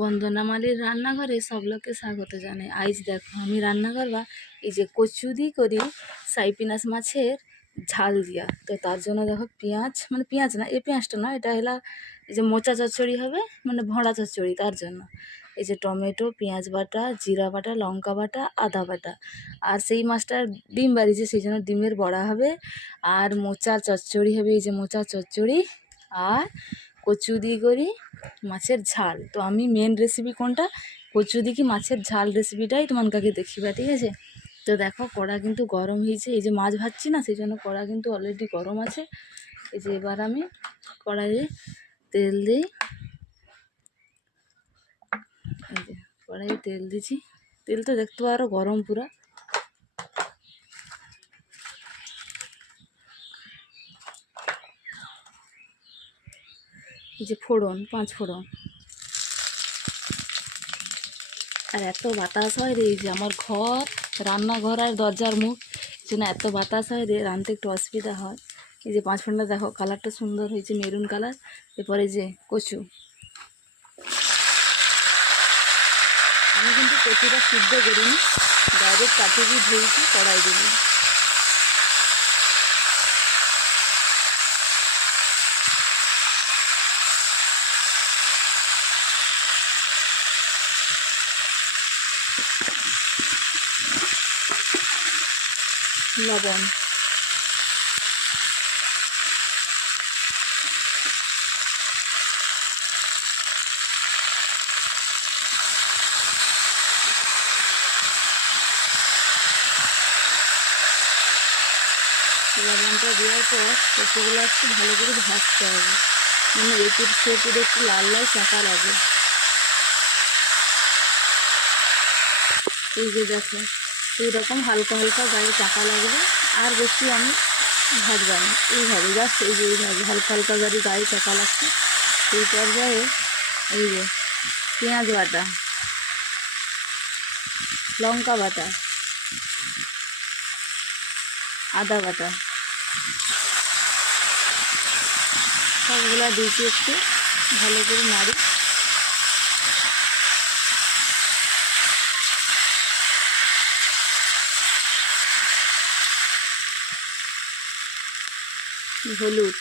বন্দনা মালির রান্নাঘরে সব লোককে স্বাগত জানাই। আইজ দেখো আমি রান্না করবা এই যে কচু দি করি সাইপিনাস মাছের ঝাল দিয়া। তো তার জন্য দেখো পেঁয়াজ, মানে পেঁয়াজ না, এই পেঁয়াজটা না, এটা হলো এই যে মোচা চচ্চড়ি হবে, মানে ভঁড়া চচ্চড়ি। তার জন্য এই যে টমেটো, পেঁয়াজ বাটা, জিরা বাটা, লঙ্কা বাটা, আদা বাটা, আর সেই মাছটার ডিম বাড়িছে সেই জন্য ডিমের বড়া হবে, আর মোচার চচ্চড়ি হবে, এই যে মোচার চচ্চড়ি, আর কচু দিয়ে করি মাছের ঝাল। তো আমি মেন রেসিপি কোনটা, কচু দিকে মাছের ঝাল রেসিপিটাই তোমাকে দেখিবা, ঠিক আছে? তো দেখো কড়া কিন্তু গরম হয়েছে, এই যে মাছ ভাজছি না সেই জন্য কড়া কিন্তু অলরেডি গরম আছে। এই যে এবার আমি কড়াইয়ে তেল দিই, এই যে কড়াইয়ে তেল দিচ্ছি, তেল তো দেখতে পারো গরম পুরা। এই যে ফোড়ন, 5 ফোড়ন, আর এত বাতাস হয় রে, এই যে আমার ঘর রান্নাঘর আর দরজার মুখ, এই জন্য এত বাতাস হয় রে, রাঁধতে একটু অসুবিধা হয়। এই যে 5 ফোড়নটা দেখো কালারটা সুন্দর হয়েছে, মেরুন কালার। এরপরে যে কচু, আমি কিন্তু কচুটা সিদ্ধ করিনি, ডাইরেক্ট কাটে দিয়ে ধুয়েছি, কড়াই দিলাম। লবণ, লবণটা দেওয়ার পর কচুগুলো একটু ভালো করে ভাজতে হবে, মানে এপিট সেপিট একটু লাল লাল চাকা লাগে। এই যে দেখো এইরকম হালকা হালকা গায়ে চাকা লাগবে, আর বেশি আমি ভাজবা না, এইভাবে জাস্ট এই যে এইভাবে হালকা হালকা গায়ে চাকা লাগছে। এই পর্যায়ে এই যে পেঁয়াজ বাটা, লঙ্কা বাটা, আদা বাটা, সবগুলা দিয়েছি, একটু ভালো করে নাড়ি। হলুদ,